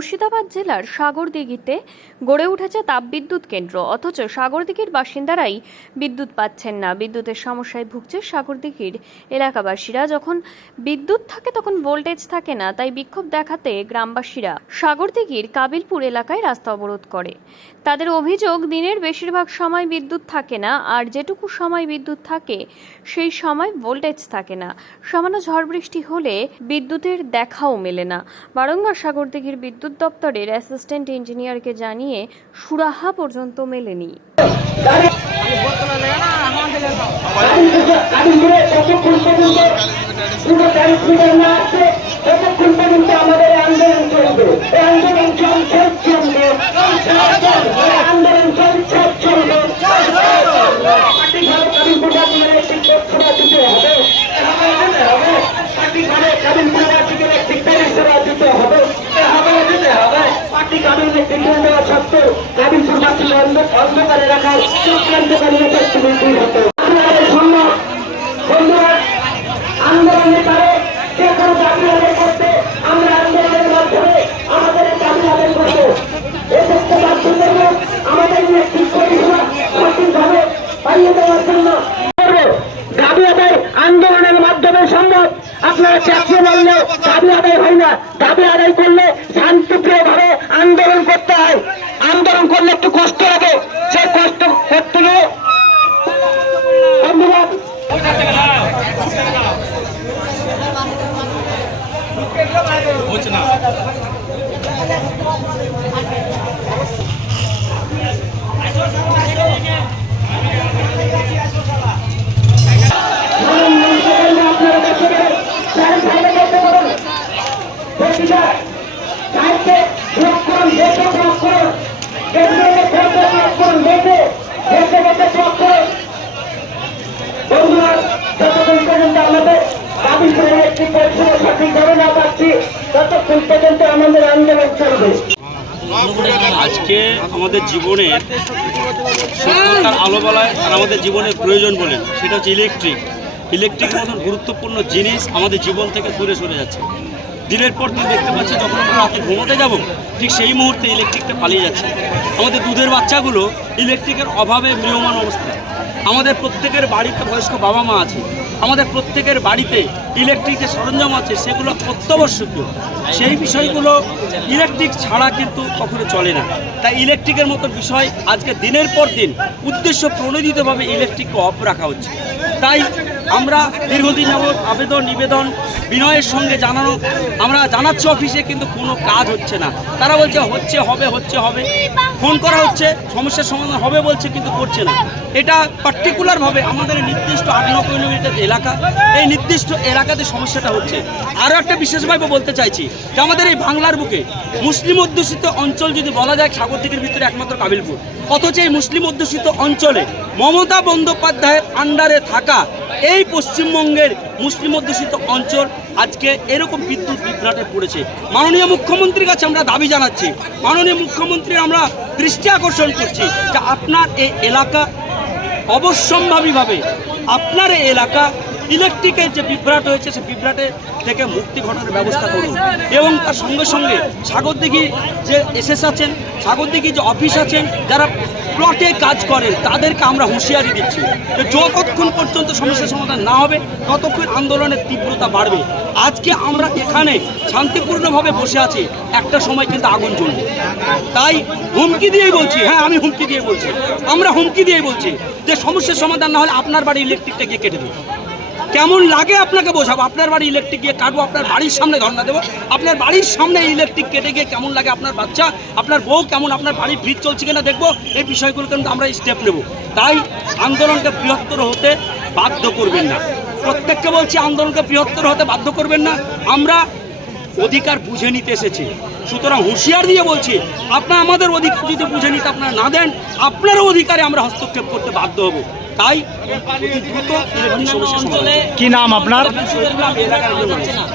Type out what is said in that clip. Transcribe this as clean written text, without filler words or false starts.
মুর্শিদাবাদ জেলার সাগরদিঘিতে গড়ে উঠেছে তাপবিদ্যুৎ কেন্দ্র, অথচ সাগরদিঘির বাসিন্দারাই বিদ্যুৎ পাচ্ছেন না। বিদ্যুতের সমস্যায় ভুগছে সাগরদিঘির এলাকাবাসীরা। যখন বিদ্যুৎ থাকে তখন ভোল্টেজ থাকে না, তাই বিক্ষোভ দেখাতে গ্রামবাসীরা সাগরদিঘির কাবিলপুর এলাকায় রাস্তা অবরোধ করে। তাদের অভিযোগ, দিনের বেশিরভাগ সময় বিদ্যুৎ থাকে না, আর যেটুকু সময় বিদ্যুৎ থাকে সেই সময় ভোল্টেজ থাকে না। সামান্য ঝড় বৃষ্টি হলে বিদ্যুতের দেখাও মেলে না। বারংবার সাগরদিঘির বিদ্যুৎ দপ্তরের অ্যাসিস্ট্যান্ট ইঞ্জিনিয়ারকে জানিয়ে সুরাহা পর্যন্ত মেলেনি। অন্ধকারে রাখার চক্রান্তকারী আন্দোলনের কারণে যে কোনো দাবি আদায় করতে আমরা আন্দোলনের মাধ্যমে আমাদের দাবি আদায় করবো। এক্ষেত্রে বাধ্য করবো আমাদের ঠিক পরিষেবা সঠিকভাবে পাইয়ে দেওয়ার জন্য দাবি আদায় আন্দোলনের মাধ্যমে সম্ভব। আপনারা চাকরি বললে দাবি আদায় হয় না, দাবি আদায় করলে শান্তিপ্রিয়ভাবে আন্দোলন করতে হয়। আন্দোলন করলে একটু কষ্ট লাগে, সেই কষ্ট করতে গিয়ে ধন্যবাদ। আজকে আমাদের জীবনের সত্যতার আলো বলায় আর আমাদের জীবনের প্রয়োজন বলেন, সেটা হচ্ছে ইলেকট্রিক মতন গুরুত্বপূর্ণ জিনিস আমাদের জীবন থেকে দূরে সরে যাচ্ছে। দিনের পর দিন দেখতে পাচ্ছি, যখন আমরা রাতে ঘুমোতে যাব ঠিক সেই মুহূর্তে ইলেকট্রিকটা পালিয়ে যাচ্ছে। আমাদের দুধের বাচ্চাগুলো ইলেকট্রিকের অভাবে ম্রিয়মাণ অবস্থা। আমাদের প্রত্যেকের বাড়িতে বয়স্ক বাবা মা আছে, আমাদের প্রত্যেকের বাড়িতে ইলেকট্রিক যে সরঞ্জাম আছে সেগুলো অত্যাবশ্যকীয়। সেই বিষয়গুলো ইলেকট্রিক ছাড়া কিন্তু কখনো চলে না। তাই ইলেকট্রিকের মতো বিষয় আজকে দিনের পর দিন উদ্দেশ্য প্রণোদিতভাবে ইলেকট্রিককে অফ রাখা হচ্ছে। তাই আমরা দীর্ঘদিন যাবৎ আবেদন নিবেদন বিনয়ের সঙ্গে আমরা জানাচ্ছি অফিসে, কিন্তু কোনো কাজ হচ্ছে না। তারা বলছে হবে, ফোন করা হচ্ছে, সমস্যার সমাধান হবে বলছে, কিন্তু করছে না। এটা পার্টিকুলারভাবে আমাদের নির্দিষ্ট 8-9 কিলোমিটার এলাকা, এই নির্দিষ্ট এলাকাতে সমস্যাটা হচ্ছে। আরও একটা বিশেষভাবে বলতে চাইছি যে আমাদের এই বাংলার বুকে মুসলিম অধ্যুষিত অঞ্চল যদি বলা যায়, সাগরদিঘির ভিতরে একমাত্র কাবিলপুর। অথচ এই মুসলিম অধ্যুষিত অঞ্চলে মমতা বন্দ্যোপাধ্যায়ের আন্ডারে থাকা এই পশ্চিমবঙ্গের মুসলিম অধ্যুষিত অঞ্চল আজকে এরকম বিদ্যুৎ বিভ্রাটে পড়েছে। মাননীয় মুখ্যমন্ত্রীর কাছে আমরা দাবি জানাচ্ছি, মাননীয় মুখ্যমন্ত্রী আমরা দৃষ্টি আকর্ষণ করছি যে আপনার এই এলাকা অবশ্যম্ভাবীভাবে আপনার এই এলাকা ইলেকট্রিকের যে বিভ্রাট হয়েছে সে বিভ্রাটে থেকে মুক্তি ঘটানোর ব্যবস্থা করুন। এবং তার সঙ্গে সঙ্গে সাগরদিঘি যে এসএস আছেন, সাগরদিঘি যে অফিস আছেন, যারা প্লটে কাজ করেন, তাদেরকে আমরা হুঁশিয়ারি দিচ্ছি যে যতক্ষণ পর্যন্ত সমস্যার সমাধান না হবে ততক্ষণ আন্দোলনের তীব্রতা বাড়বে। আজকে আমরা এখানে শান্তিপূর্ণভাবে বসে আছি, একটা সময় কিন্তু আগুন জ্বলবে। তাই হুমকি দিয়েই বলছি, আমি হুমকি দিয়ে বলছি, আমরা হুমকি দিয়েই বলছি যে সমস্যার সমাধান না হলে আপনার বাড়ি ইলেকট্রিকটা গিয়ে কেটে দেবো। কেমন লাগে আপনাকে বোঝাবো, আপনার বাড়ি ইলেকট্রিক গিয়ে কাটবো, আপনার বাড়ির সামনে ধর্ণা দেবো। আপনার বাড়ির সামনে ইলেকট্রিক কেটে গিয়ে কেমন লাগে, আপনার বাচ্চা আপনার বউ কেমন, আপনার বাড়ির ফ্রিজ চলছে কিনা দেখবো। এই বিষয়গুলো কিন্তু আমরা স্টেপ নেব। তাই আন্দোলনকে বৃহত্তর হতে বাধ্য করবেন না। প্রত্যেককে বলছি, আন্দোলনকে বৃহত্তর হতে বাধ্য করবেন না। আমরা অধিকার বুঝে নিতে এসেছি, সুতরাং হুঁশিয়ার দিয়ে বলছি, আপনারা আমাদের অধিকার যদি বুঝে নিতে আপনারা না দেন, আপনারও অধিকারে আমরা হস্তক্ষেপ করতে বাধ্য হব। তাই দ্রুত কি নাম আপনার?